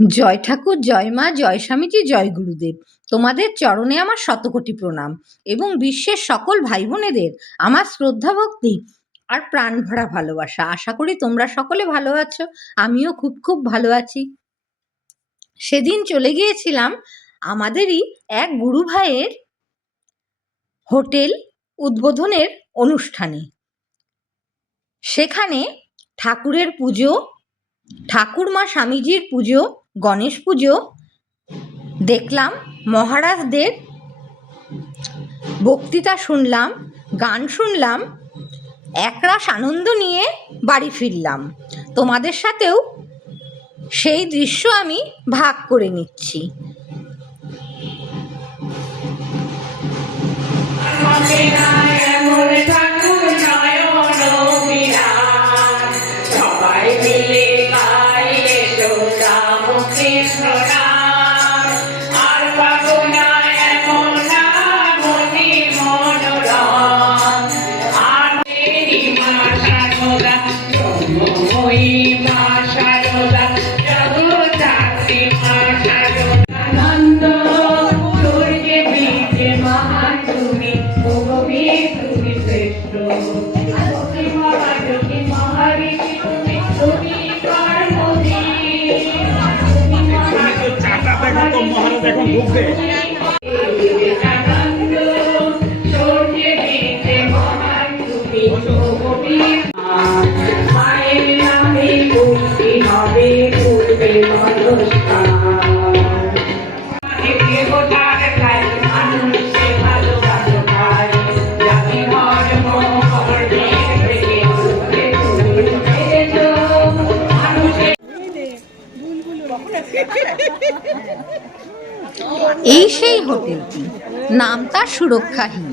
জয় ঠাকুর, জয় মা, জয় স্বামীজি, জয় গুরুদেব। তোমাদের চরণে আমার শতকোটি প্রণাম এবং বিশ্বের সকল ভাই বোনেদের আমার শ্রদ্ধা ভক্তি আর প্রাণ ভরা ভালোবাসা। আশা করি তোমরা সকলে ভালো আছো, আমিও খুব খুব ভালো আছি। সেদিন চলে গিয়েছিলাম আমাদেরই এক গুরু ভাইয়ের হোটেল উদ্বোধনের অনুষ্ঠানে। সেখানে ঠাকুরের পুজো, ঠাকুরমা স্বামীজির পুজো, গণেশ পুজো দেখলাম, মহারাজদের বক্তৃতা শুনলাম, গান শুনলাম, একরাশ আনন্দ নিয়ে বাড়ি ফিরলাম। তোমাদের সাথেও সেই দৃশ্য আমি ভাগ করে নিচ্ছি। এই সেই হোটেলটি, নাম তার সুরক্ষাহীন।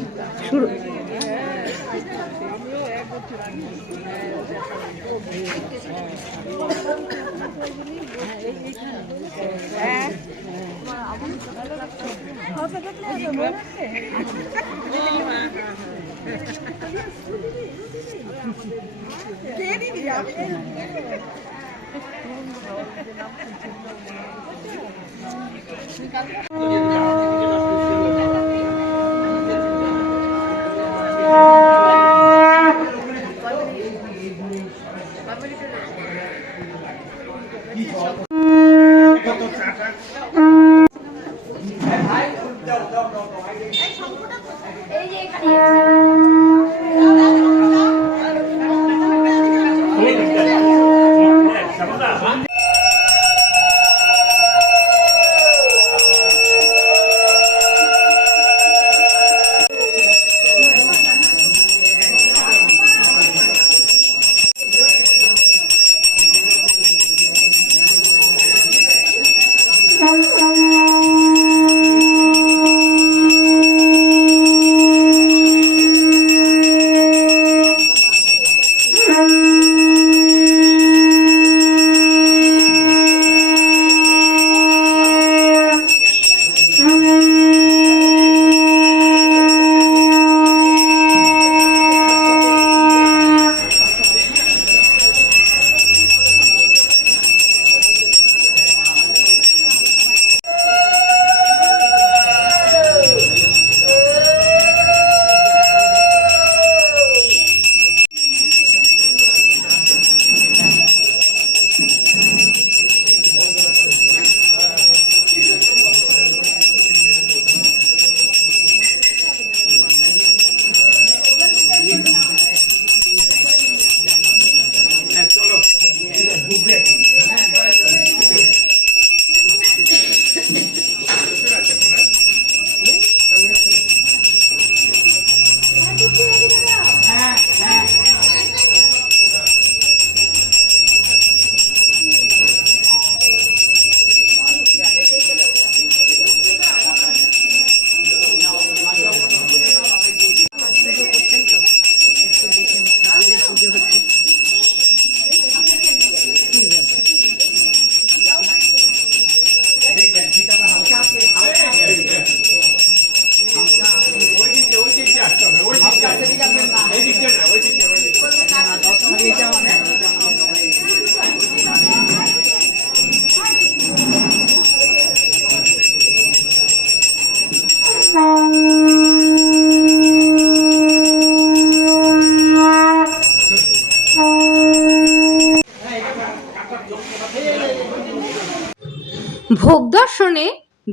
ভোগ দর্শনে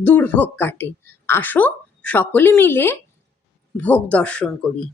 দুর্ভোগ কাটে। আসো সকলে মিলে ভোগ দর্শন করি।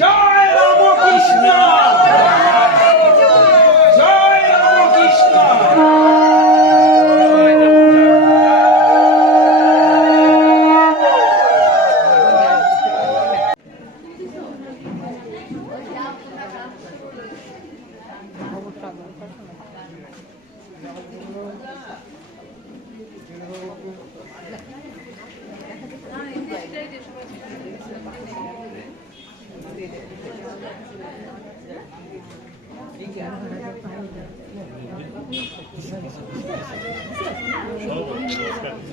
জয় রামকৃষ্ণ, জয় রামকৃষ্ণ।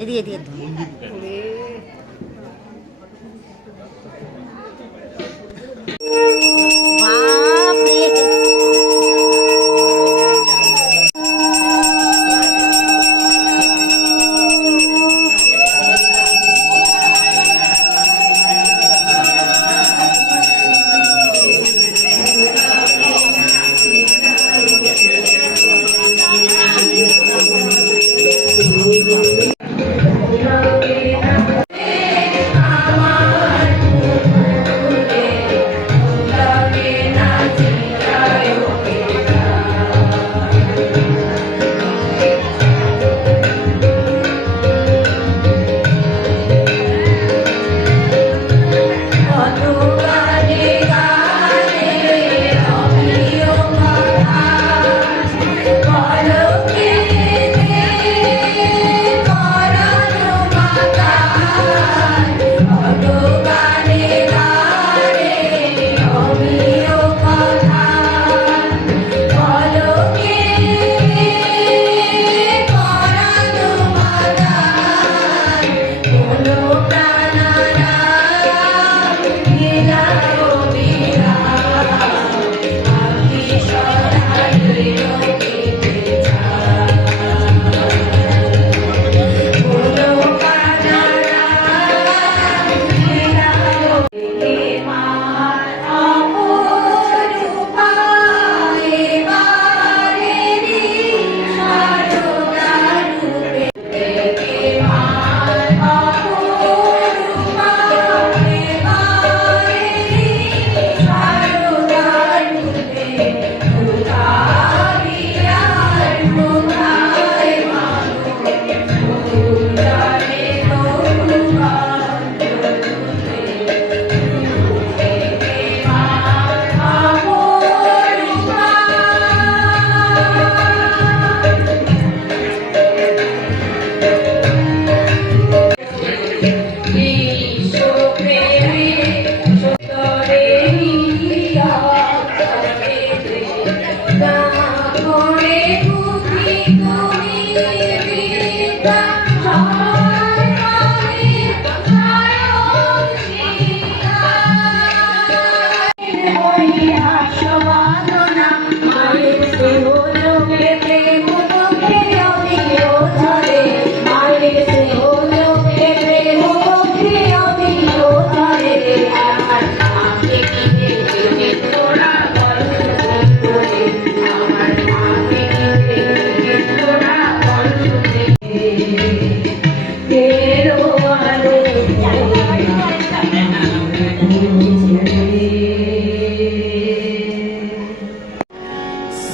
এদিকে এদিকে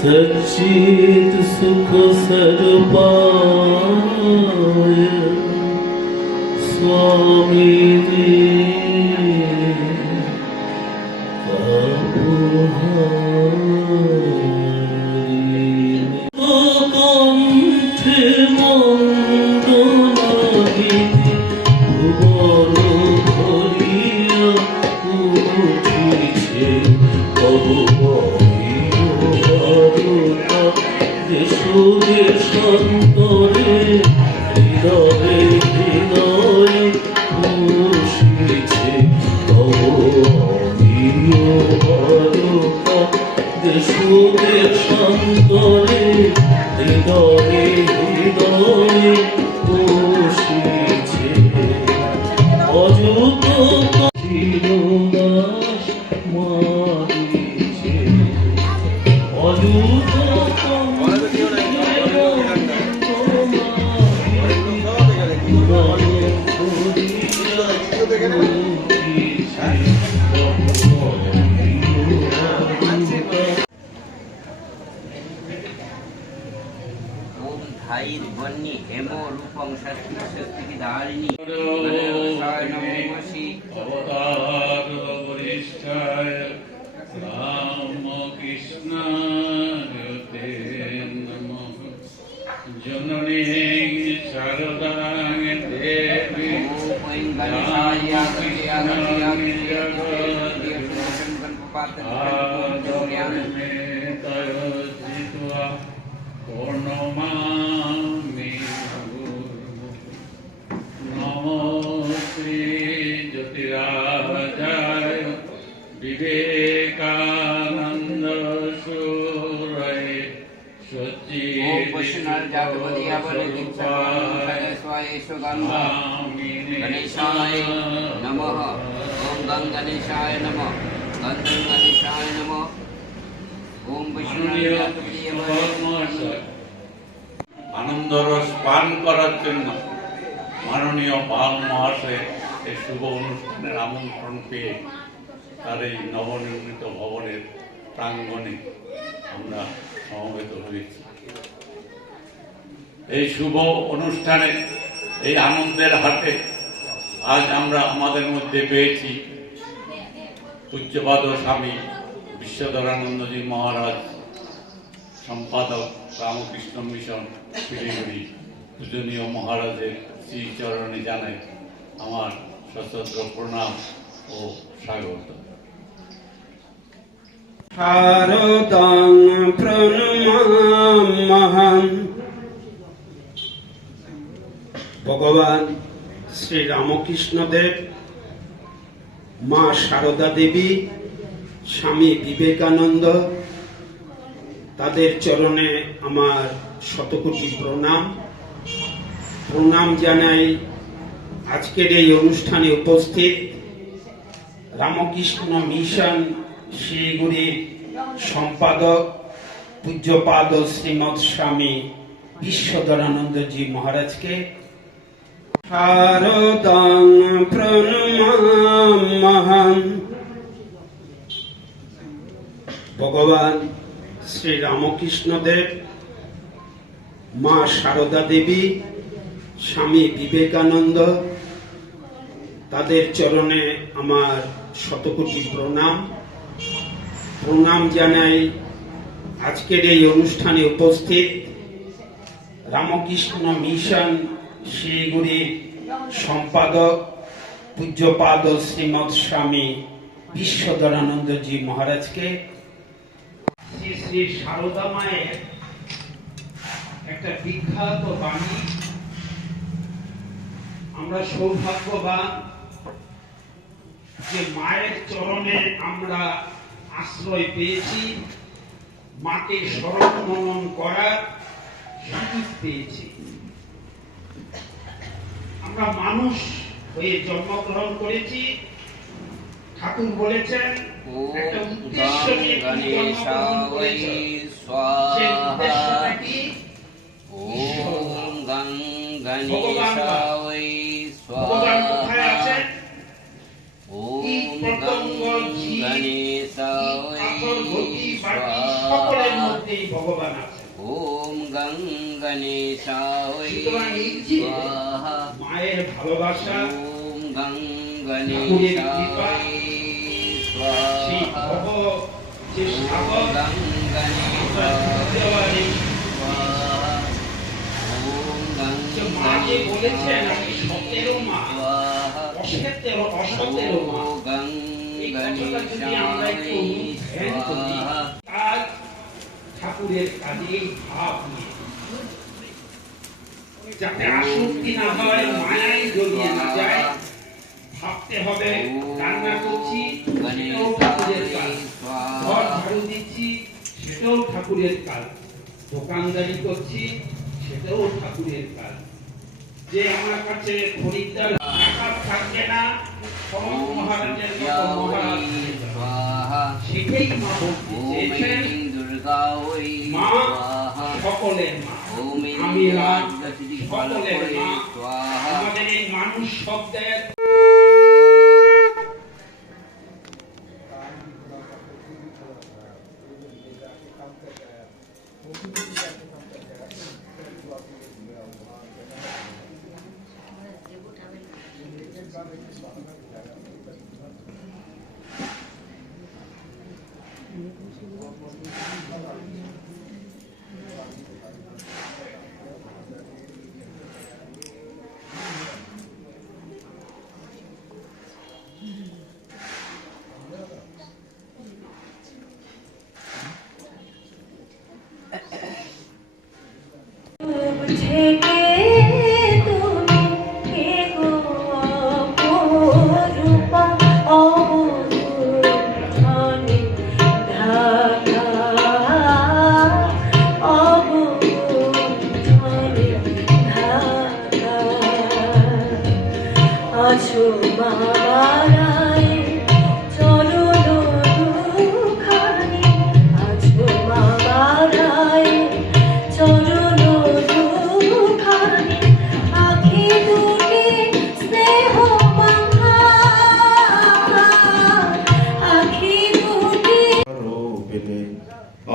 सच्चित सुख सद्भाय स्वामी কণ্ঠে মন্দনা গীতি ভুবন ভরিয়া উঠিছে দেশের সন্তরে হৃদয়ে হৃদয়ে বসিছে দেশের সন্তরে হৃদয়ে হৃদয়ে বসিছে অযুত চিরদাস মারিছে অযুত वन्नी हेमो रूपं शक्ति शक्ति धारिणी गणेशाय नमो श्री अवतार वरिष्ठाय रामकृष्णाय नमः जननी शारदाय देवी ओम गणेशाय नमो श्री ज्योतिराजाय विवेकानंद सूरय गणेशाय नमः ओम गं गणेशाय नमः गं गणेशाय नमः ओम আনন্দ রস পান করার জন্য মাননীয় বাল মহাশয় এই শুভ অনুষ্ঠানের আমন্ত্রণ পেয়ে তার এই নবনির্মিত ভবনের প্রাঙ্গণে আমরা সমবেত হয়েছি। এই শুভ অনুষ্ঠানে এই আনন্দের হাটে আজ আমরা আমাদের মধ্যে পেয়েছি পূজ্যপাদ স্বামী বিশ্বধরানন্দজি মহারাজ, সম্পাদক রামকৃষ্ণ মিশন শিলিগুড়ি, পূজনীয় মহারাজের শ্রীচরণে জানাই আমার সশ্রদ্ধ প্রণাম ও স্বাগত। শারদাং প্রণমাম্যহং। ভগবান শ্রী রামকৃষ্ণদেব, মা শারদা দেবী, স্বামী বিবেকানন্দ, তাদের চরণে আমার শতকোটি প্রণাম। প্রণাম জানাই আজকের এই অনুষ্ঠানে উপস্থিত রামকৃষ্ণ মিশন শিলিগুড়ির সম্পাদক পূজ্যপাদ শ্রীমৎ স্বামী বিশ্বধরানন্দজি মহারাজকে। শারদাং প্রণমাম্যহং। ভগবান শ্রী রামকৃষ্ণদেব, মা শারদা দেবী, স্বামী বিবেকানন্দ, তাদের চরণে আমার শতকোটি প্রণাম। প্রণাম জানাই আজকের এই অনুষ্ঠানে উপস্থিত রামকৃষ্ণ মিশন শিলিগুড়ির সম্পাদক পূজ্যপাদ শ্রীমৎ স্বামী বিশ্বধরানন্দজি মহারাজকে। শ্রী শ্রী শারদা মায়ের একটা বিখ্যাত বাণী, আমরা সৌভাগ্যবান যে মায়ের চরণে আমরা আশ্রয় পেয়েছি, মাকে স্মরণ মনন করার সুযোগ পেয়েছি। আমরা মানুষ হয়ে জন্মগ্রহণ করেছি। ঠাকুর বলেছেন একটা উদ্দেশ্য নিয়ে জন্মগ্রহণ করেছে। সেই উদ্দেশ্যটা কি? ओम गं गणेशाय ভগবান কোথায় स्वाहा আছেন? ओम गं गणेशाय সকলের মধ্যে মধ্যেই ভগবান আছেন। ওম গং গণেশায় সুতরাং এই যে স্বাহা। মায়ের ভালোবাসা, ওম গং ঠাকুরের কৃপা, গণেশায় সেই স্বাহা। ভব যে ওম সাগর গং গণেশায় দেওয়ার এই স্বাহা। ওম গং যে মা যে বলেছেন আমি সতেরো মা, স্বাহা। অসতেরো মা, ওম গং এই কথাটা যদি আমরা একটু গণেশায় ধ্যান করি, স্বাহা। কাজ ঠাকুরের কাজে এই ভাব নিয়ে, যাতে আসক্তি না হয়, মায়ায় জড়িয়ে না যায়, ভাবতে হবে রান্না করছি সেটাও ঠাকুরের কাজ, ঘর ঝাড়ু দিচ্ছি সেটাও ঠাকুরের কাজ, দোকানদারি করছি সেটাও ঠাকুরের কাজ। যে আমার কাছে খরিদ্দার টাকা থাকবে না, সনক মহারাজের মতো মহারাজ সেটাই মা বলতে চেয়েছেন। মা সকলের মা, আমি রাজ সকলের মা। আমাদের এই মানুষ শব্দের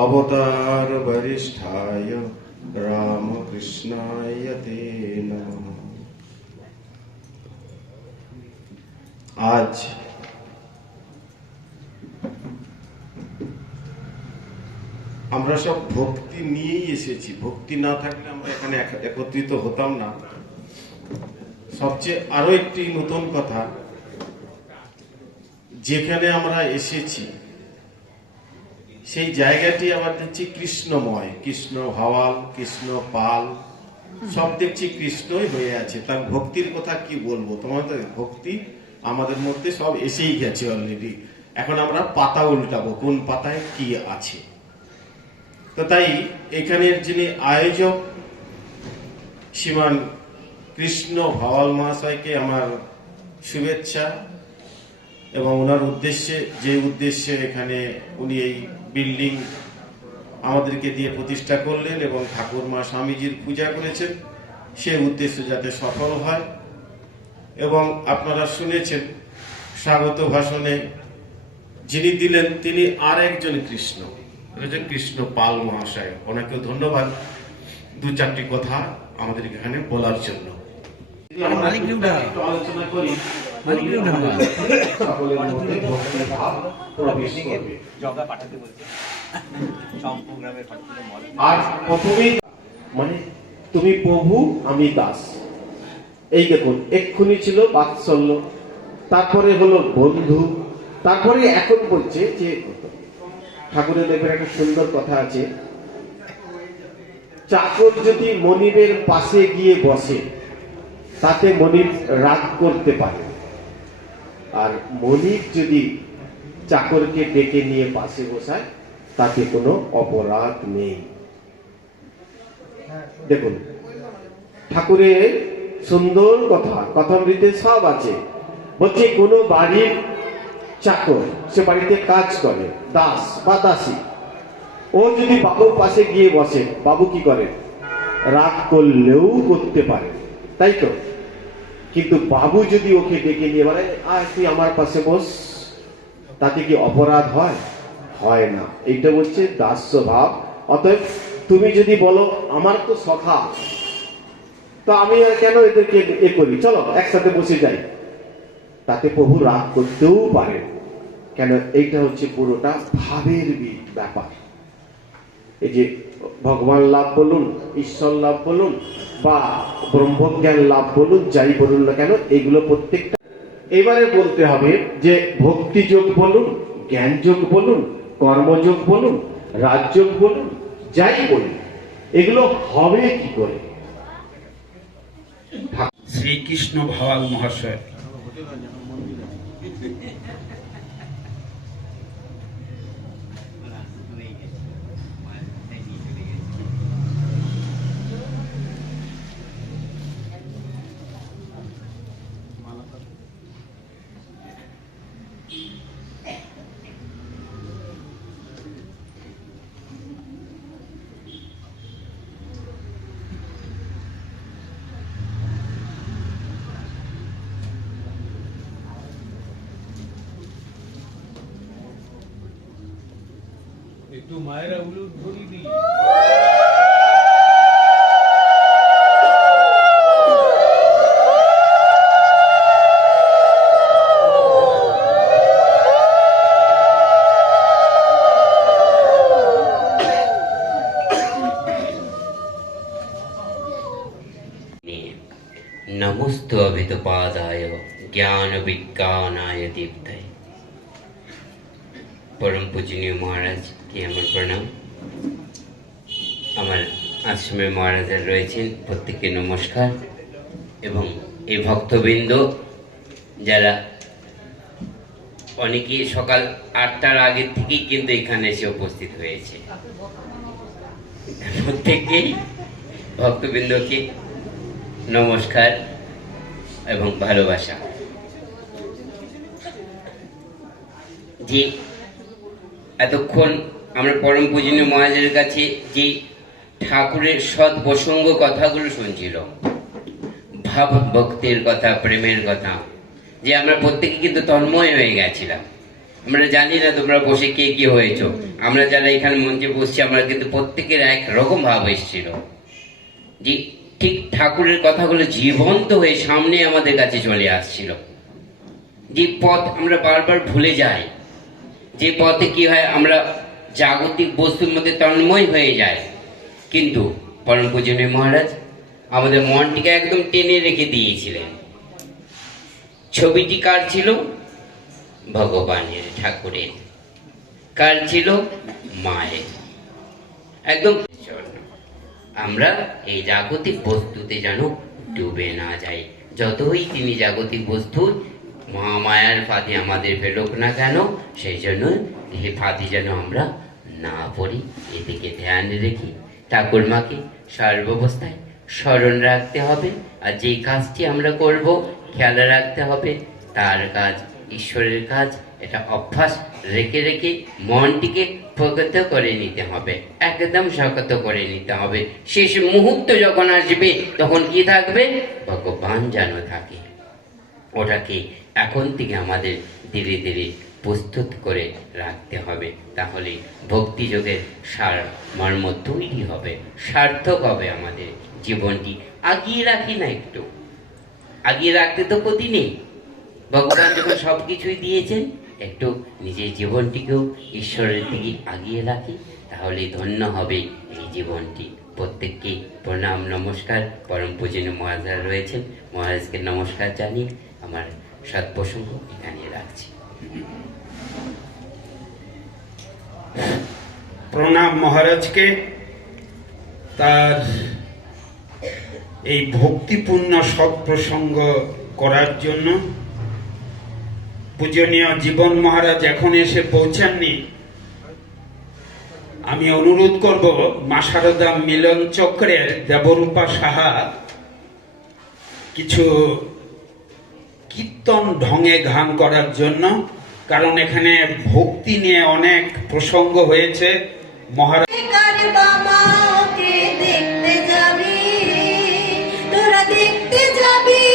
अवतार वरिष्ठाय रामकृष्णाय ते नमः। आज আমরা সব ভক্তি নিয়েই এসেছি, ভক্তি না থাকলে আমরা এখানে একত্রিত হতাম না। সবচেয়ে আরো একটি নতুন কথা, যেখানে আমরা এসেছি সেই জায়গাটি আবার দেখছি কৃষ্ণময়, কৃষ্ণ ভাওয়াল, কৃষ্ণ পাল, সব দেখছি কৃষ্ণই হয়ে আছে। তার ভক্তির কথা কি বলবো, তোমাদের ভক্তি আমাদের মধ্যে সব এসেই গেছে অলরেডি। এখন আমরা পাতা উল্টাবো, কোন পাতায় কি আছে। তো তাই এখানের যিনি আয়োজক শ্রীমান কৃষ্ণ ভাওয়াল মহাশয়কে আমার শুভেচ্ছা, এবং ওনার উদ্দেশ্যে, যে উদ্দেশ্যে এখানে উনি এই বিল্ডিং আমাদেরকে দিয়ে প্রতিষ্ঠা করলেন এবং ঠাকুর মা স্বামীজির পূজা করেছেন, সে উদ্দেশ্য যাতে সফল হয়। এবং আপনারা শুনেছেন স্বাগত ভাষণে যিনি দিলেন তিনি আর একজন কৃষ্ণ, কৃষ্ণ পাল মহাশয়। ওনাকেও ধন্যবাদ দু চারটি কথা আমাদের এখানে বলার জন্য। আলোচনা করি, সকলের মধ্যে ভক্তির ভাব প্রবেশ করবে। আর প্রথমেই মানে তুমি প্রভু আমি দাস, এই দেখুন এক্ষুনি ছিল বাৎসল্য, তারপরে হলো বন্ধু, তারপরে এখন বলছে যে ঠাকুরের দেবের একটা সুন্দর কথা আছে, চাকর যদি মনিবের পাশে গিয়ে বসে তাতে মনিব রাগ করতে পারে, আর মনিব যদি চাকরকে ডেকে নিয়ে পাশে বসায় তাতে কোনো অপরাধ নেই। দেখুন ঠাকুরের সুন্দর কথা, কথামৃতে সব আছে। বলছে কোনো বাড়ির চাকর, সে বাড়িতে কাজ করে, দাস বা দাসী, ও যদি বাবুর পাশে গিয়ে বসে, বাবু কি করে? রাগ করলেও করতে পারে, তাই তো? কিন্তু বাবু যদি ওকে ডেকে নিয়ে বলে আর তুই আমার পাশে বস, তাতে কি অপরাধ হয়? হয় না। এইটা হচ্ছে দাস্য ভাব, অতএব তুমি যদি বলো আমার তো সখা, তো আমি আর কেন এদেরকে এ করি, চলো একসাথে বসে যাই, তাতে প্রভু রাগ করতেও পারে। কেন, এইটা হচ্ছে পুরোটা ভাবের ব্যাপার। এই যে ভগবান লাভ বলুন, ঈশ্বর লাভ বলুন, বা ব্রহ্মজ্ঞান লাভ বলুন, যাই বলুন না কেন, এগুলো প্রত্যেকটা এবারে বলতে হবে যে ভক্তি যোগ বলুন, জ্ঞান যোগ বলুন, কর্মযোগ বলুন, রাজযোগ বলুন, যাই বলুন, এগুলো হবে কি করে? শ্রীকৃষ্ণ ভাওয়াল মহাশয় একটু মায়েরা উলুট ধরি দি। नमोस्तु अभितपादाय ज्ञान विज्ञानाय दीप्ताय। परम पूजनीय महाराज के আমার প্রণাম। আমার আশ্রমে মহারাজরা রয়েছেন, প্রত্যেককে নমস্কার। এবং এই ভক্তবৃন্দ যারা অনেকেই সকাল 8টার আগে থেকেই কিন্তু এখানে এসে উপস্থিত হয়েছে, প্রত্যেককেই ভক্তবৃন্দকে নমস্কার এবং ভালোবাসা। যে এতক্ষণ আমরা পরম পূজনীয় মহারাজের কাছে যে ঠাকুরের সৎ প্রসঙ্গ কথাগুলো শুনছিল, ভাব ভক্তির কথা, প্রেমের কথা, যে আমরা প্রত্যেকে কিন্তু তন্ময় হয়ে গেছিলাম। আমরা জানি না তোমরা বসে কে কি হয়েছ, আমরা যারা এখানে মঞ্চে বসছি আমরা কিন্তু প্রত্যেকের এক রকম ভাব এসেছিল। যে ঠিক ঠাকুরের কথাগুলো জীবন্ত হয়ে সামনে আমাদের কাছে চলে আসছিল। যে পথ আমরা বারবার ভুলে যাই, যে পথে কি হয় আমরা জাগতিক বস্তুর মধ্যে তন্ময় হয়ে যায়, কিন্তু পরম পূজনীয় মহারাজ আমাদের মনটিকে একদম টেনে রেখে দিয়েছিলেন। ছবিটি কার ছিল? ভগবানের, ঠাকুরের। কার ছিল? মায়ের। একদম আমরা এই জাগতিক বস্তুতে যেন ডুবে না যাই। যতই তিনি জাগতিক বস্তু মহামায়ার ফাঁদে আমাদের ফেলুক না কেন, সেই জন্য এই ফাঁদে যেন আমরা না পড়ি, এদিকে ধ্যান রেখি। ঠাকুর মাকে সর্বাবস্থায় স্মরণ রাখতে হবে। আর যেই কাজটি আমরা করব খেয়াল রাখতে হবে তার কাজ ঈশ্বরের কাজ। এটা অভ্যাস রেখে রেখে মনটিকে প্রগত করে নিতে হবে, একদম শক্ত করে নিতে হবে। শেষ মুহূর্ত যখন আসবে তখন কি থাকবে? ভগবান যেন থাকে। ওটাকে এখন থেকে আমাদের ধীরে ধীরে প্রস্তুত করে রাখতে হবে, তাহলে ভক্তিযোগের সার মর্ম তৈরি হবে, সার্থক হবে আমাদের জীবনটি। আগিয়ে রাখি না, একটু আগিয়ে রাখতে তো ক্ষতি নেই। ভগবান যখন সবকিছুই দিয়েছেন, একটু নিজের জীবনটিকেও ঈশ্বরের দিকে আগিয়ে রাখি, তাহলে ধন্য হবে এই জীবনটি। প্রত্যেককে প্রণাম, নমস্কার। পরম পূজনীয় মহারাজ রয়েছেন, মহারাজকে নমস্কার জানিয়ে আমার সৎপ্রসঙ্গ এখানে রাখছি। প্রণাম মহারাজকে তার এই ভক্তিপূর্ণ সৎপ্রসঙ্গ করার জন্য। পূজনীয় জীবন মহারাজ এখন এসে পৌঁছাননি। আমি অনুরোধ করব মা শারদা মিলন চক্রের দেবরূপা সাহা কিছু কীর্তন ঢঙে গান করার জন্য, কারণ এখানে ভক্তি নিয়ে অনেক প্রসঙ্গ হয়েছে। মহারাজ দেখতে যাবি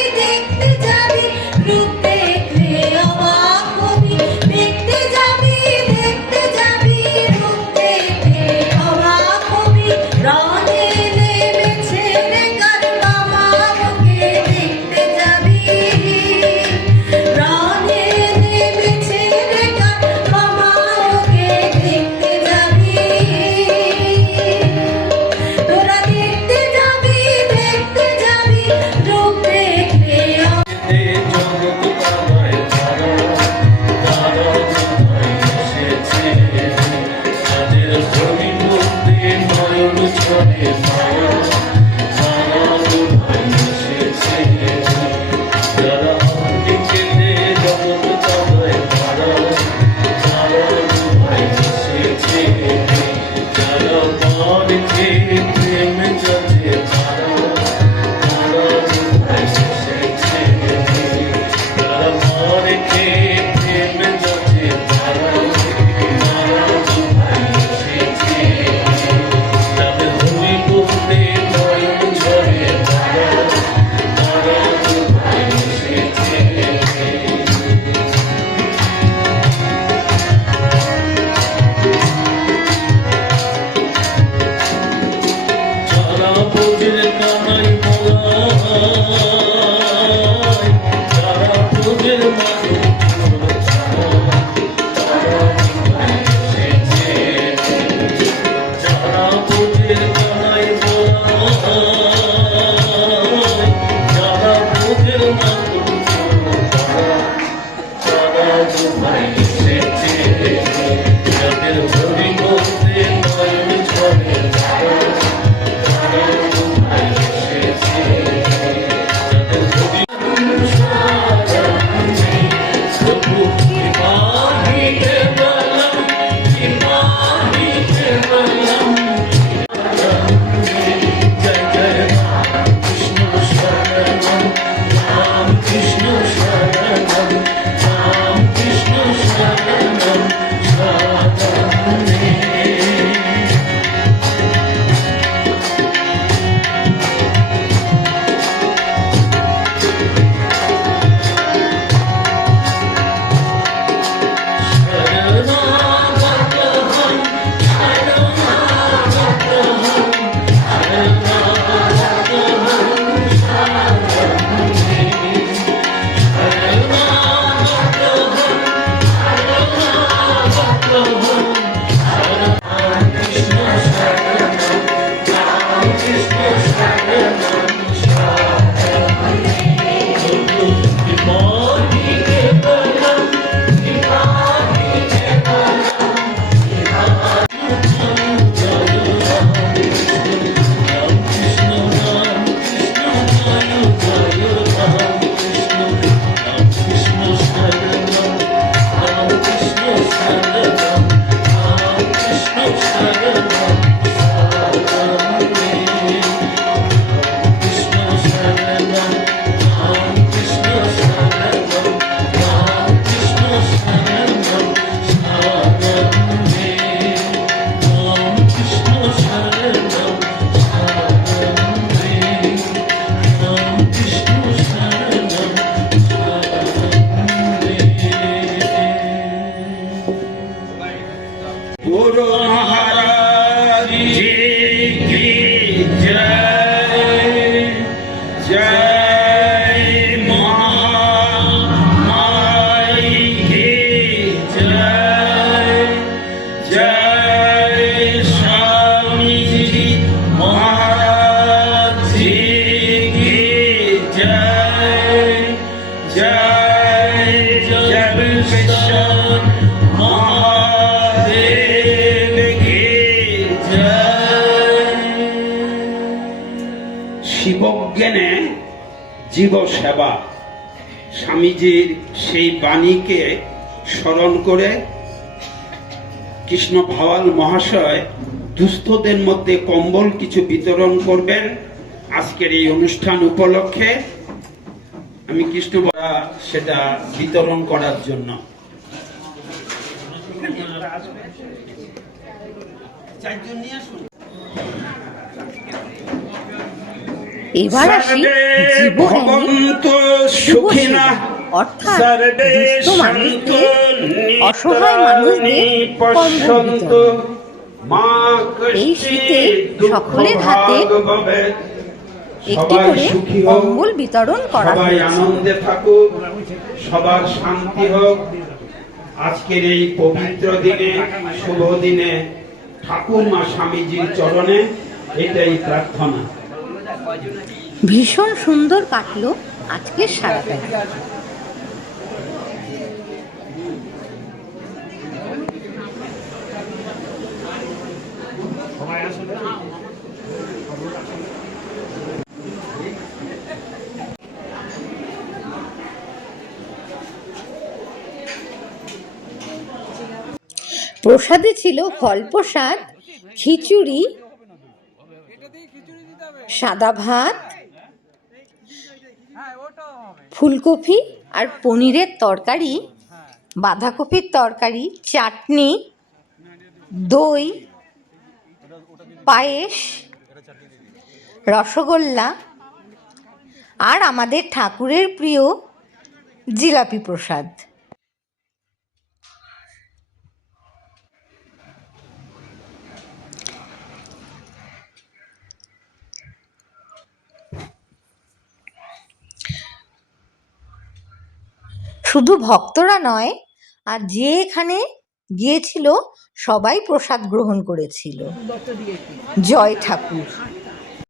শিবজ্ঞানে জীব সেবা, স্বামীজির সেই বাণীকে স্মরণ করে কৃষ্ণ ভাওয়াল মহাশয় দুস্থদের মধ্যে কম্বল কিছু বিতরণ করবেন আজকের এই অনুষ্ঠান উপলক্ষে। আমি কৃষ্ণ সেটা বিতরণ করার জন্য এবার আসি জীবজ্ঞানী অর্থাৎ দুস্থ মানুষদের, অসহায় মানুষদের কম্বল বিতরণ। এই শীতে সকলের হাতে একটি করে কম্বল বিতরণ করা সবাই আনন্দে থাকুক, সবার শান্তি হোক। আজকের এই পবিত্র দিনে, শুভ দিনে ঠাকুরমা স্বামীজির চরণে এটাই প্রার্থনা। ভীষণ সুন্দর কাটলো আজকের সারাটা। প্রসাদে ছিল ফল প্রসাদ, খিচুড়ি, সাদা ভাত, ফুলকপি আর পনিরের তরকারি, বাঁধাকপির তরকারি, চাটনি, দই, পায়েস, রসগোল্লা আর আমাদের ঠাকুরের প্রিয় জিলাপি প্রসাদ। শুধু ভক্তরা নয়, আর যে এখানে গিয়েছিল সবাই প্রসাদ গ্রহণ করেছিল। জয় ঠাকুর।